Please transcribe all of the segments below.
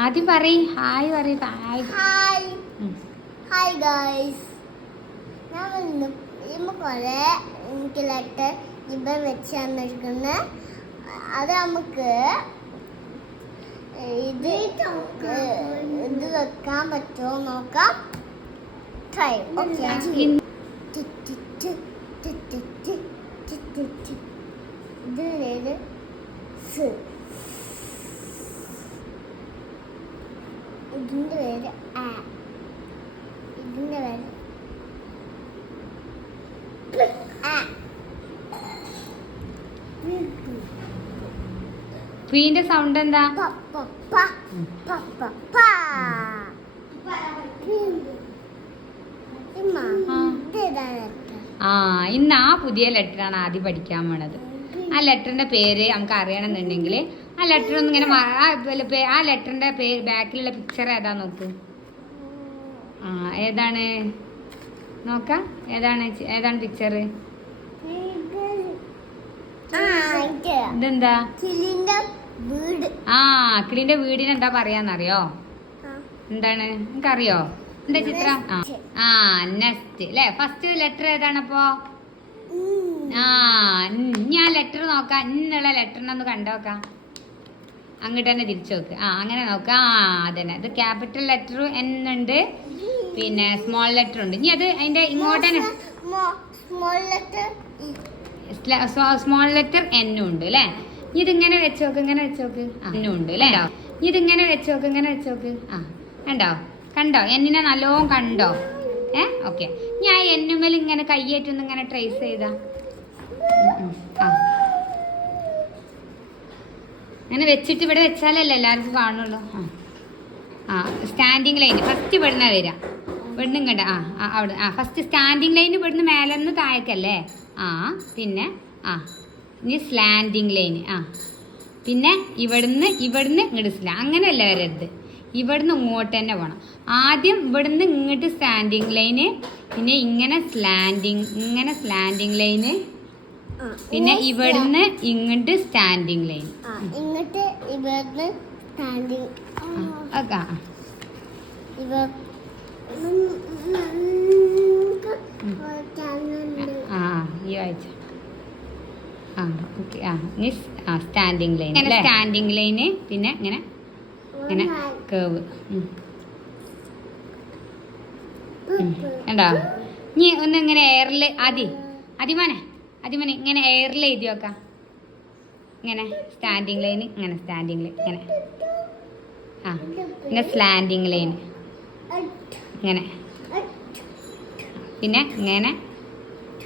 ആദ്യം പറയ് ഹായ് പറയ് ഹായ്. Hi guys. ഞാൻ കൊറേ എനിക്ക് ലെറ്റർ ഇവ വെച്ച് തന്നിരിക്കുന്നത്. അത് നമുക്ക് ഇത് വെക്കാൻ പറ്റുമോ നോക്കാം. ട്രൈ. ഓക്കെ. ഇത് ഇതിന്റെ പേര് ആ. ഇതിന്റെ പേര് ആ. പീന്റെ സൗണ്ട് എന്താ? ഇന്ന് ആ പുതിയ ലെറ്ററാണ് ആദ്യം പഠിക്കാൻ പോണത്. ആ ലെറ്ററിന്റെ പേര് നമുക്ക് അറിയണമെന്നുണ്ടെങ്കിൽ ആ ലെറ്റർ ഒന്ന് ഇങ്ങനെ ആ ലെറ്ററിന്റെ പേര് ബാക്കിലുള്ള പിക്ചർ ഏതാ നോക്ക്. ഏതാണ് നോക്കാം. ഏതാണ് പിക്ചർ? ഇതെന്താ? കിളിന്റെ വീടിന് എന്താ പറയാന്നറിയോ? എന്താണ് നിനക്കറിയോ? എന്താ ചിത്രം? നെസ്റ്റ് അല്ലേ. ഫസ്റ്റ് ലെറ്റർ ഏതാണപ്പോ? ഞാൻ ലെറ്റർ നോക്കാം. ഇന്നുള്ള ലെറ്ററിനൊന്ന് കണ്ടോക്കാം. അങ്ങോട്ട് തന്നെ തിരിച്ചു നോക്ക്. അങ്ങനെ നോക്കാം. അതന്നെ. ഇത് ക്യാപിറ്റൽ ലെറ്റർ എൻ ഉണ്ട്, പിന്നെ സ്മോൾ ലെറ്റർ ഉണ്ട്. ഇനി അത് അതിന്റെ ഇങ്ങോട്ട് തന്നെ സ്മോൾ ലെറ്റർ എന്നും ഉണ്ട് അല്ലേ. ഇനി ഇതിങ്ങനെ വെച്ച് നോക്ക്. ഇങ്ങനെ വെച്ച് നോക്ക്. എന്നും ഉണ്ട് അല്ലേ. ഇനി ഇതിങ്ങനെ വെച്ച് നോക്ക്. ഇങ്ങനെ വെച്ച് നോക്ക്. കണ്ടോ എന്നിനെ നല്ലോണം കണ്ടോ? ഓക്കെ. ഞാൻ എന്നുമേൽ ഇങ്ങനെ കയ്യേറ്റൊന്ന് ഇങ്ങനെ ട്രേസ് ചെയ്താ. അങ്ങനെ വെച്ചിട്ട് ഇവിടെ വെച്ചാലല്ലേ എല്ലാവർക്കും കാണുള്ളൂ. സ്റ്റാൻഡിങ് ലൈൻ ഫസ്റ്റ് ഇവിടുന്ന വരിക. ഇവിടുന്ന് കണ്ട അവിടെ ഫസ്റ്റ് സ്റ്റാൻഡിങ് ലൈൻ ഇവിടുന്ന് മേലെ നിന്ന് താഴേക്കല്ലേ. പിന്നെ ഇനി സ്ലാൻഡിങ് ലൈൻ. പിന്നെ ഇവിടുന്ന് ഇങ്ങോട്ട് അങ്ങനെയല്ല വരരുത്. ഇവിടുന്ന് ഇങ്ങോട്ട് തന്നെ പോകണം. ആദ്യം ഇവിടുന്ന് ഇങ്ങോട്ട് സ്റ്റാൻഡിങ് ലൈന്, പിന്നെ ഇങ്ങനെ സ്ലാൻഡിങ് ലൈന്, പിന്നെ ഇവിടുന്ന് ഇങ്ങോട്ട് സ്റ്റാൻഡിങ് ലൈൻ. ഈ ആഴ്ച സ്റ്റാൻഡിങ് ലൈൻ. സ്റ്റാൻഡിങ് ലൈന്, പിന്നെ ഇങ്ങനെ കേവ്. കണ്ടോ? ഇനി ഒന്ന് ഇങ്ങനെ എയറിൽ അതിമോനെ ഇങ്ങനെ എയറിൽ എഴുതി നോക്കാം. ഇങ്ങനെ സ്റ്റാൻഡിങ് ലൈൻ, ഇങ്ങനെ സ്റ്റാൻഡിങ് ലൈൻ, ഇങ്ങനെ പിന്നെ സ്ലാൻഡിങ് ലൈൻ, ഇങ്ങനെ പിന്നെ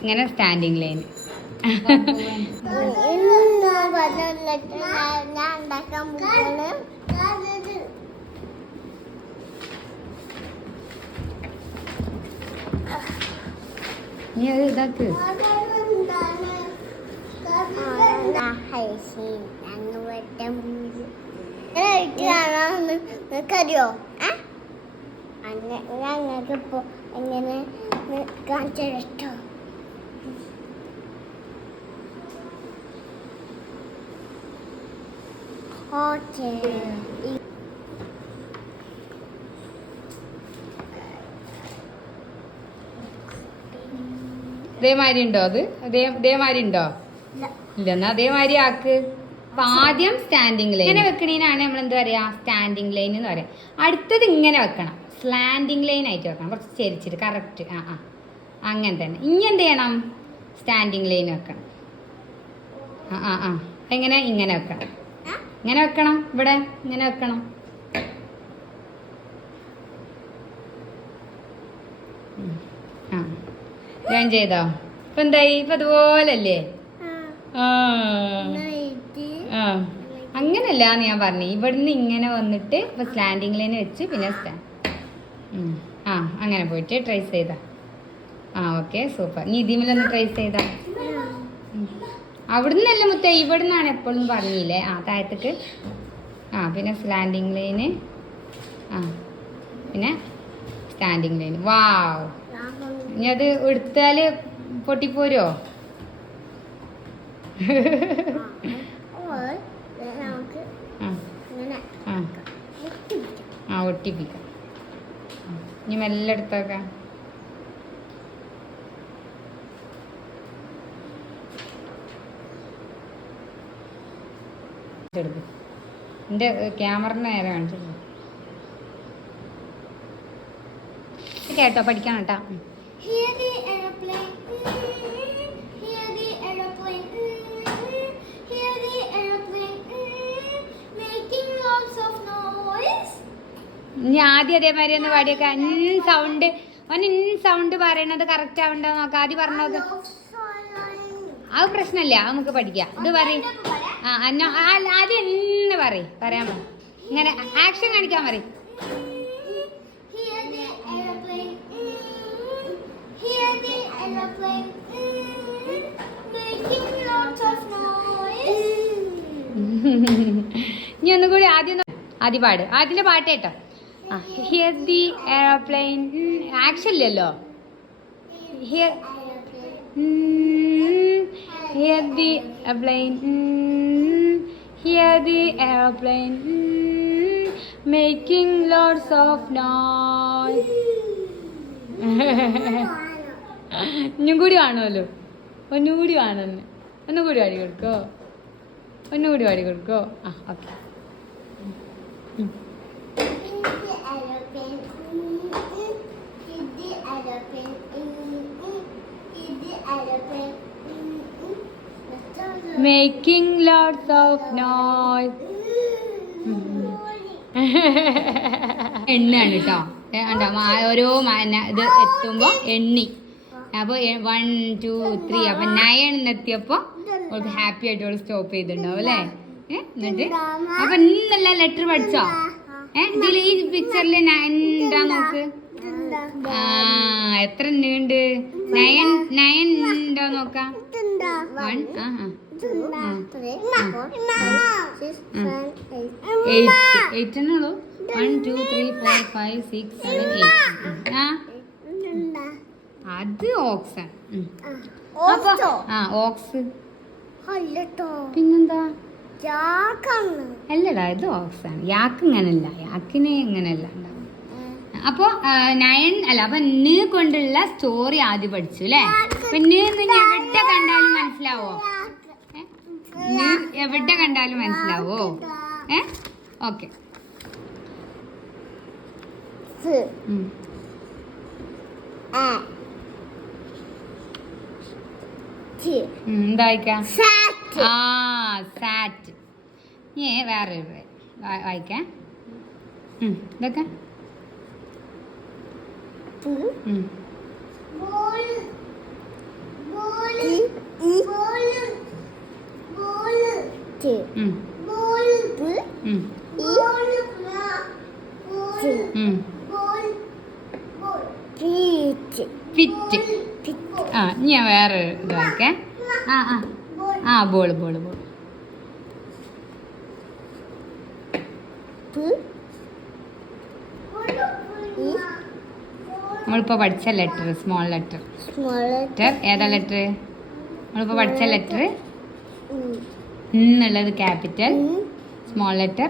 ഇങ്ങനെ സ്റ്റാൻഡിങ് ലൈൻ. നീ അത് ഇതാക്ക്. അറിയോ? ഞങ്ങൾക്ക് ഇപ്പൊ എങ്ങനെ കാണിച്ചോ? ഓക്കേ. അതേമാതിരി ഉണ്ടോ? അതേമാതിരി ഉണ്ടോ? ഇല്ല. എന്നാ അതേമാതിരി ആക്ക്. അപ്പൊ ആദ്യം സ്റ്റാൻഡിങ് ലൈൻ ഇങ്ങനെ വെക്കണേനാണ് നമ്മൾ എന്താ പറയാ, സ്റ്റാൻഡിങ് ലൈൻ എന്ന് പറയാം. അടുത്തത് ഇങ്ങനെ വെക്കണം, സ്ലാൻഡിങ് ലൈൻ ആയിട്ട് വെക്കണം. കുറച്ച് ചെരിച്ചിട്ട് കറക്റ്റ്. അങ്ങനെ തന്നെ. ഇനി എന്ത് ചെയ്യണം? സ്റ്റാൻഡിങ് ലൈൻ വെക്കണം. എങ്ങനെ? ഇങ്ങനെ വെക്കണം. ഇങ്ങനെ വെക്കണം. ഇവിടെ ഇങ്ങനെ വെക്കണം. ജോയിൻ ചെയ്തോ? ഇപ്പൊ എന്തായി? ഇപ്പൊ അതുപോലല്ലേ? അങ്ങനല്ല ഞാൻ പറഞ്ഞു. ഇവിടുന്ന് ഇങ്ങനെ വന്നിട്ട് ഇപ്പൊ സ്ലാൻഡിങ് ലൈൻ വെച്ച് പിന്നെ അങ്ങനെ പോയിട്ട് ട്രേസ് ചെയ്താ. Okay, super. നീ ഇതിമേലൊന്ന് ട്രേസ് ചെയ്താ. അവിടുന്നല്ല മുത്തേ, ഇവിടുന്നാണ് എപ്പോഴും പറഞ്ഞില്ലേ. താഴത്തേക്ക്. പിന്നെ സ്ലാൻഡിങ് ലൈന്, പിന്നെ സ്റ്റാൻഡിങ് ലൈൻ. വാവ്. ഇനി അത് എടുത്താല് പൊട്ടിപ്പോരോ? ഒട്ടിപ്പിക്കാം. ഇനി മെല്ലെ എടുത്തേക്കാം. എൻ്റെ ക്യാമറ നേരെ കാണിച്ചിട്ടുണ്ട് കേട്ടോ, പഠിക്കണം കേട്ടോ. Hear the aeroplane. Hear the aeroplane. Hear the aeroplane. Making lots of noise. ഇനി ആദ്യം അതേമാതിരി ഒന്ന് പാടിയൊക്കെ സൗണ്ട് സൗണ്ട് പറയണത് കറക്റ്റ് ആവണ്ടോ നോക്കാം. ആദ്യം പറഞ്ഞോക്ക്. അത് പ്രശ്നമില്ല, അത് നമുക്ക് പഠിക്കാം. ഇത് പറയും. ആദ്യം എന്ന് പറയാൻ ഇങ്ങനെ ആക്ഷൻ കാണിക്കാൻ പറയും. Hear the aeroplane. Hear the aeroplane. Making lots of noise. ഇനി ഒന്നും കൂടി ആദ്യം പാട്. ആദ്യത്തെ പാട്ട് കേട്ടോ. Here the airplane. ആക്ഷൻ ഇല്ലല്ലോ. Here the airplane. Hear the airplane. Making lots of noise. ഒന്നും കൂടി കാണുമല്ലോ. ഒന്നുകൂടി കാണുന്നു. ഒന്നുകൂടി പാടി കൊടുക്കോ. ഒന്നുകൂടി പാടി കൊടുക്കോ. Okay. Making lots of noise. എണ്ണാണ് കേട്ടോ. ഓരോ ഇത് എത്തുമ്പോൾ എണ്ണി. അപ്പോൾ 1 2 3 അപ്പം 9 എത്തിയപ്പോൾ അവൾക്ക് ഹാപ്പി ആയിട്ട് അവൾ സ്റ്റോപ്പ് ചെയ്തിട്ടുണ്ടാവും അല്ലേ. എന്നിട്ട് അപ്പം ഇന്നല്ല ലെറ്റർ പഠിച്ചോ? ഇതിൽ ഈ പിക്ചറിൽ 9 ഉണ്ടാ നോക്ക്. എത്ര ഉണ്ട്? 9 ഉണ്ടോ നോക്കാം. 1 8 ഉള്ളൂ. 1 2 3 4 5 6 7 8. അത് ഓക്സ്. ഓക്സ് പിന്നെന്താ? അല്ലടാ, ഇത് ഓക്സ് ആണ്. യാക്ക് ഇങ്ങനല്ല. യാക്കിന് ഇങ്ങനെയല്ല ഉണ്ടാവും. അപ്പൊ 9 അല്ല. അപ്പൊ ന് കൊണ്ടുള്ള സ്റ്റോറി ആദ്യം പഠിച്ചു അല്ലേ. അപ്പൊ ന് എവിടെ കണ്ടാലും മനസ്സിലാവോ? എവിടെ കണ്ടാലും മനസ്സിലാവോ? ഓക്കെ. എന്താ വായിക്കാം? സാറ്റ്. വേറെ വായിക്കാം. ഇതൊക്കെ ഫിറ്റ്. ഞാൻ വേറെ ഇത് വായിക്കേ. ബോള്. നമ്മളിപ്പോ പഠിച്ച ലെറ്റർ സ്മോൾ ലെറ്റർ. ഏതാ ലെറ്റർ? നമ്മളിപ്പോ പഠിച്ച ലെറ്റർ എന്നുള്ളത് ക്യാപിറ്റൽ, സ്മോൾ ലെറ്റർ.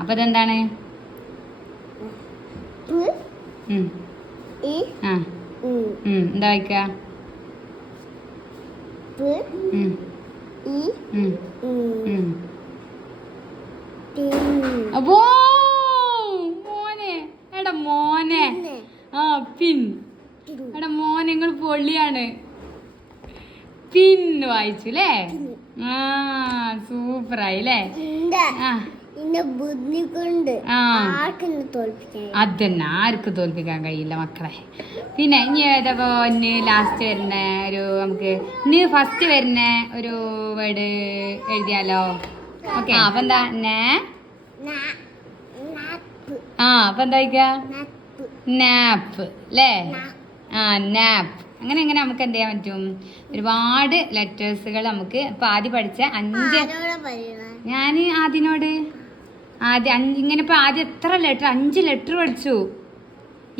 അപ്പൊ ഇതെന്താണ്? എന്താ വായിക്ക? അപ്പോ മോനെ, എടാ മോനെ. പിൻ. എടാ മോനെ, നിങ്ങൾ പൊള്ളിയാണ്. പിൻ വായിച്ചു അല്ലേ. സൂപ്പറായി അല്ലേ. അതന്നെ, ആർക്ക് തോൽപ്പിക്കാൻ കഴിയില്ല മക്കളെ. പിന്നെ ഇനി ഏതപ്പോ ലാസ്റ്റ് വരുന്ന ഒരു നമുക്ക് ഫസ്റ്റ് വരുന്ന ഒരു വേർഡ് എഴുതിയാലോ? ഓക്കെ. അപ്പൊ എന്താ? അപ്പൊ എന്താ നാപ്പ് അല്ലേ. നാപ്പ്. അങ്ങനെ നമുക്ക് എന്ത് ചെയ്യാൻ പറ്റും? ഒരുപാട് ലെറ്റേഴ്സുകൾ നമുക്ക് ഇപ്പൊ ആദ്യം പഠിച്ച 5. ഞാൻ ആദ്യനോട് ഇങ്ങനെ ഇപ്പൊ ആദ്യം എത്ര ലെറ്റർ? 5 ലെറ്റർ പഠിച്ചു.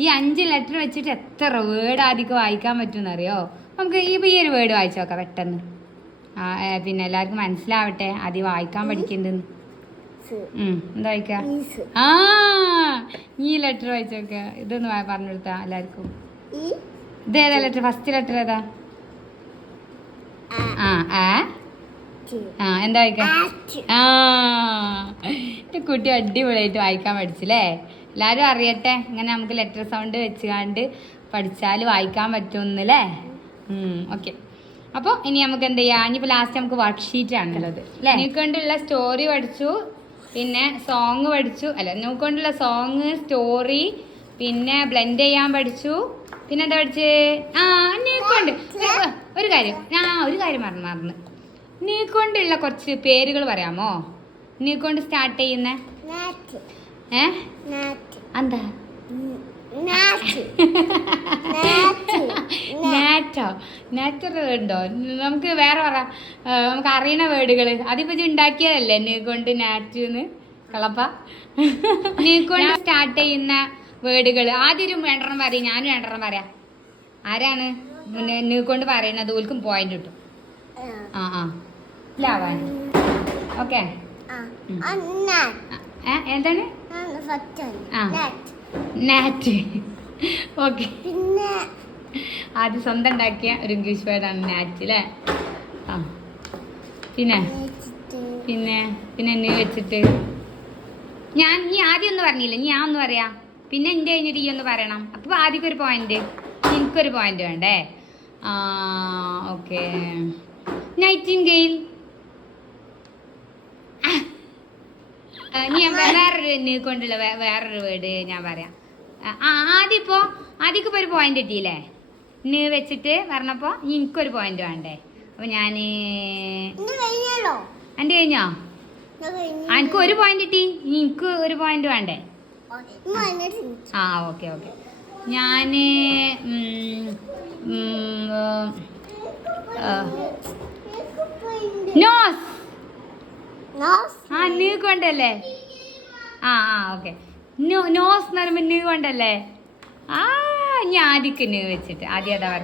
ഈ 5 ലെറ്റർ വെച്ചിട്ട് എത്ര വേർഡ് ആദ്യം വായിക്കാൻ പറ്റുമെന്നറിയോ? നമുക്ക് ഈ ഒരു വേർഡ് വായിച്ചു നോക്കാം പെട്ടെന്ന്. പിന്നെ എല്ലാവർക്കും മനസ്സിലാവട്ടെ ആദ്യം വായിക്കാൻ പഠിക്കേണ്ടതെന്ന്. എന്താ വായിക്കാ? ആ ഈ ലെറ്റർ വായിച്ചോക്ക. ഇതൊന്ന് പറഞ്ഞു കൊടുത്താ എല്ലാവർക്കും. ഇതേതാ ലെറ്റർ? ഫസ്റ്റ് ലെറ്റർ ഏതാ? ആ ആ ആ എന്താ വായിക്കാ? ആ എന്റെ കുട്ടി അടിപൊളിയായിട്ട് വായിക്കാൻ പഠിച്ചില്ലേ? എല്ലാരും അറിയട്ടെ, ഇങ്ങനെ നമുക്ക് ലെറ്റർ സൗണ്ട് വെച്ചുകൊണ്ട് പഠിച്ചാൽ വായിക്കാൻ പറ്റുമെന്നല്ലേ? ഓക്കെ. അപ്പോൾ ഇനി നമുക്ക് എന്ത് ചെയ്യാം? ഇനിയിപ്പോൾ ലാസ്റ്റ് നമുക്ക് വർക്ക്ഷീറ്റ് ആണുള്ളത് അല്ലേ? നീക്കൊണ്ടുള്ള സ്റ്റോറി പഠിച്ചു, പിന്നെ സോങ് പഠിച്ചു. അല്ല, നീക്കൊണ്ടുള്ള സോങ്, സ്റ്റോറി, പിന്നെ ബ്ലെൻഡ് ചെയ്യാൻ പഠിച്ചു. പിന്നെ എന്താ പഠിച്ച്? ആ നീക്കൊണ്ട് ഒരു കാര്യം മറന്നു. നീക്കൊണ്ടുള്ള കുറച്ച് പേരുകൾ പറയാമോ? നീക്കൊണ്ട് സ്റ്റാർട്ട് ചെയ്യുന്ന എന്താ? നാറ്റോ ഉണ്ടോ? നമുക്ക് വേറെ പറ. നമുക്ക് അറിയണ വേർഡുകൾ അതിപ്പോ ഉണ്ടാക്കിയതല്ലേ നീക്കൊണ്ട് നാറ്റെന്ന് കളപ്പ. നീക്കൊണ്ട് സ്റ്റാർട്ട് ചെയ്യുന്ന വേർഡുകൾ ആദ്യം ഒരു രണ്ടെണ്ണം പറയും, ഞാനും രണ്ടെണ്ണം പറയാം. ആരാണ് നീക്കൊണ്ട് പറയണത്? ഓൽക്കും പോയിന്റ് കിട്ടും. ആ ലാവാൻ. ഓക്കെ. എന്താണ്? നാറ്റ്. ഓക്കെ. ആദ്യം സ്വന്തം ഉണ്ടാക്കിയ ഒരു ഇംഗ്ലീഷ് വേർഡാണ് നാറ്റ് അല്ലേ? ആ പിന്നെ പിന്നെ പിന്നെ എന്നെ വെച്ചിട്ട് നീ ആദ്യം ഒന്ന് പറഞ്ഞില്ലേ? ഞാൻ ഒന്ന് പറയാം, പിന്നെ എൻ്റെ കഴിഞ്ഞിട്ട് ഈ ഒന്ന് പറയണം. അപ്പോൾ ആദ്യമൊക്കെ ഒരു പോയിന്റ്, എനിക്കൊരു പോയിന്റ് വേണ്ടേ? ഓക്കെ. നൈറ്റിൻഗെയിൽ. വേറൊരു കൊണ്ടുള്ള വേറൊരു വേർഡ് ഞാൻ പറയാം. ആദ്യക്കിപ്പോൾ ഒരു പോയിന്റ് കിട്ടിയില്ലേ? നീ വെച്ചിട്ട് പറഞ്ഞപ്പോൾ എനിക്കൊരു പോയിന്റ് വേണ്ടേ? അപ്പോൾ ഞാൻ എൻ്റെ കഴിഞ്ഞോ? എനിക്ക് ഒരു പോയിന്റ് കിട്ടി, എനിക്ക് ഒരു പോയിന്റ് വേണ്ടേ? ആ ഓക്കെ. ഞാൻ നോസ്. ആ നീ കൊണ്ടല്ലേ? ആ ഓക്കെ. നോസ് എന്ന് പറയുമ്പോൾ നീ കൊണ്ടല്ലേ? ആ ഞാൻ ആദ്യക്ക് നീ വെച്ചിട്ട് ആദ്യം അതാ പറ.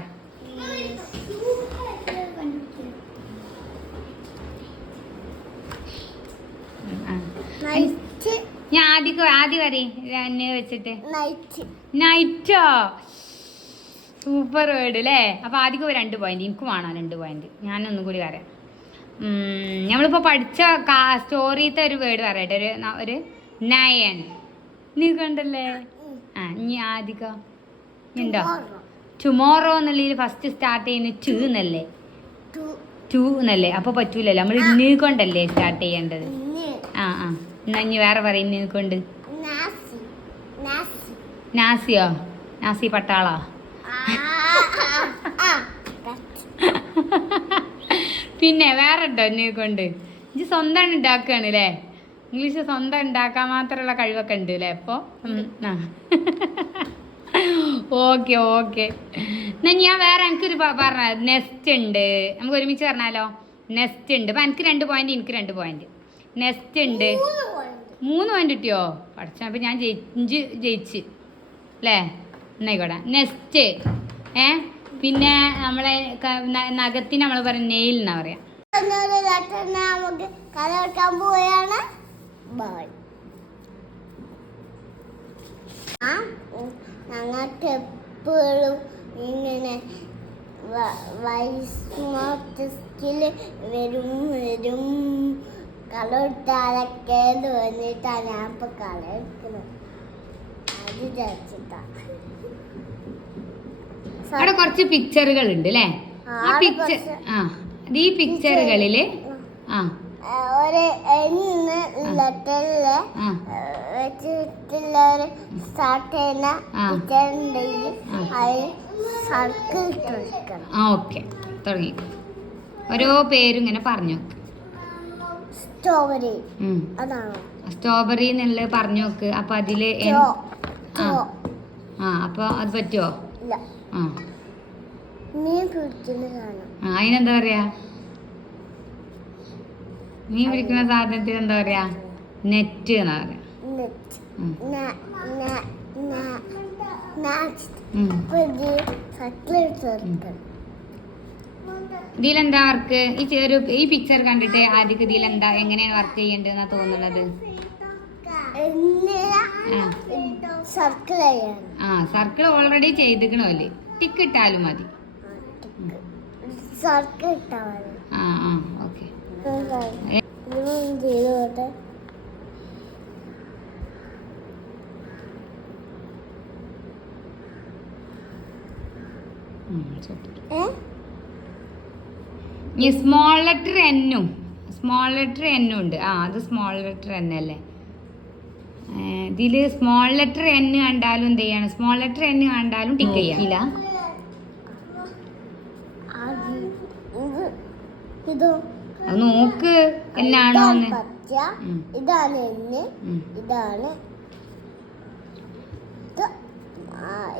ഞാൻ ആദ്യം പറയും നീ വെച്ചിട്ട്. നൈറ്റോ? സൂപ്പർ വേർഡ് അല്ലേ? അപ്പൊ ആദ്യം 2 പോയിന്റ് എനിക്ക് വേണം. 2 പോയിന്റ് ഞാനൊന്നും കൂടി പറയാം. നമ്മളിപ്പോ പഠിച്ച സ്റ്റോറിത്തെ ഒരു വേർഡ് പറയട്ടെ. ഒരു നയൻ. നീ കണ്ടല്ലേ? ആ ഇനി ആദ്യം ഉണ്ടോ? ടുമോറോ എന്നുള്ളതിൽ ഫസ്റ്റ് സ്റ്റാർട്ട് ചെയ്യുന്ന ടു എന്നല്ലേ? അപ്പൊ പറ്റൂലല്ലോ, നമ്മൾ നീ കൊണ്ടല്ലേ സ്റ്റാർട്ട് ചെയ്യേണ്ടത്. എന്നാ ഇനി വേറെ പറയും നീ കൊണ്ട്. നാസിയോ? നാസി പട്ടാളോ? പിന്നെ വേറെ ഉണ്ടോ നീ കൊണ്ട്? ഇത് സ്വന്തം ഉണ്ടാക്കുകയാണ് അല്ലേ? ഇംഗ്ലീഷ് സ്വന്തം ഉണ്ടാക്കാൻ മാത്രമുള്ള കഴിവൊക്കെ ഉണ്ട് അല്ലേ? അപ്പോൾ ഓക്കെ. എന്നാ ഞാൻ വേറെ എനിക്കൊരു പറഞ്ഞ നെസ്റ്റ് ഉണ്ട്. നമുക്ക് ഒരുമിച്ച് പറഞ്ഞാലോ? നെസ്റ്റ് ഉണ്ട്. അപ്പം എനിക്ക് 2 പോയിന്റ്, എനിക്ക് 2 പോയിന്റ്. നെസ്റ്റ് ഉണ്ട്. 3 പോയിന്റ് കിട്ടിയോ? പഠിച്ച അപ്പം ഞാൻ ജയിച്ച് അല്ലേ? എന്നായിക്കോട്ടെ. നെസ്റ്റ്. പിന്നെ നമ്മളെ നഖത്തിന് നമ്മൾ പറയും നെയിൽ എന്നാ പറയാം. നമുക്ക് കഥ വെക്കാൻ പോവുകയാണ്. ഞങ്ങൾക്ക് എപ്പോഴും ഇങ്ങനെ ടെസ്റ്റിൽ വരും കളെടുത്താലൊക്കെ തോന്നിയിട്ടാണ് ഞാൻ ഇപ്പൊ കളയെടുക്കുന്നത്. അത് വിചാരിച്ചിട്ടാ. അവിടെ കുറച്ച് പിക്ചറുകൾ ഉണ്ട് അല്ലേ? ഈ പിക്ചറുകളില് ഒരു ലെറ്ററില് വെച്ചിട്ടുള്ള ഒരു സ്റ്റാർട്ട് ചെയ്യുന്ന പിക്ചർ ഉണ്ടെങ്കിൽ അത് സർക്കിൾ ഇട്ട് കൊടുക്കണം. ഓക്കെ, തുടങ്ങി. ഓരോ പേരും ഇങ്ങനെ പറഞ്ഞു. സ്ട്രോബെറി. അതാണോ? സ്ട്രോബെറി എന്നുള്ളത് പറഞ്ഞു നോക്ക്. അപ്പൊ അതില് അപ്പൊ അത് പറ്റുമോ? അതിനെന്താ പറയാ? മീൻ പിടിക്കുന്ന സാധനത്തിന് എന്താ പറയാ? നെറ്റ് എന്നാ പറയാ. ഇതിലെന്താ വർക്ക്? ഈ പിക്ചർ കണ്ടിട്ട് ആദ്യം ഇതിലെന്താ എങ്ങനെയാണ് വർക്ക് ചെയ്യേണ്ടതെന്നാ തോന്നുന്നത്? സർക്കിൾ സർക്കിൾ ഓൾറെഡി ചെയ്തിക്കണല്ലേ, ടിക്ക് ഇട്ടാലും മതി. സർക്കിൾ ഇട്ടാ മതി. ഓക്കെ. ഈ സ്മോൾ ലെറ്റർ എന്നും ഉണ്ട്. അത് സ്മോൾ ലെറ്റർ എൻ അല്ലേ? ഇതില് സ്മോൾ ലെറ്റർ എൻ കണ്ടാലും എന്ത് ചെയ്യാണ്? സ്മോൾ ലെറ്റർ എൻ കണ്ടാലും ടിക്ക് ചെയ്യാം. അത് നോക്ക് എന്നാണോന്ന്. ഇതാണ് ഇതാണ്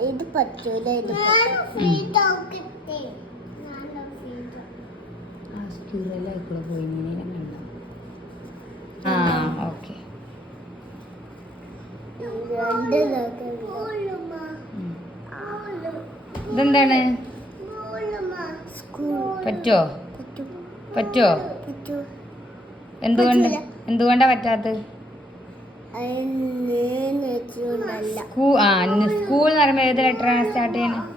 ഇത് പറ്റൂല. ഇത് ഓക്കെ. ഇതെന്താണ്? പറ്റോ? എന്തുകൊണ്ടാ പറ്റാത്തത്? സ്കൂൾ എന്ന് പറയുമ്പോ ഏത് ലെറ്ററാണ് സ്റ്റാർട്ട് ചെയ്യുന്നത്?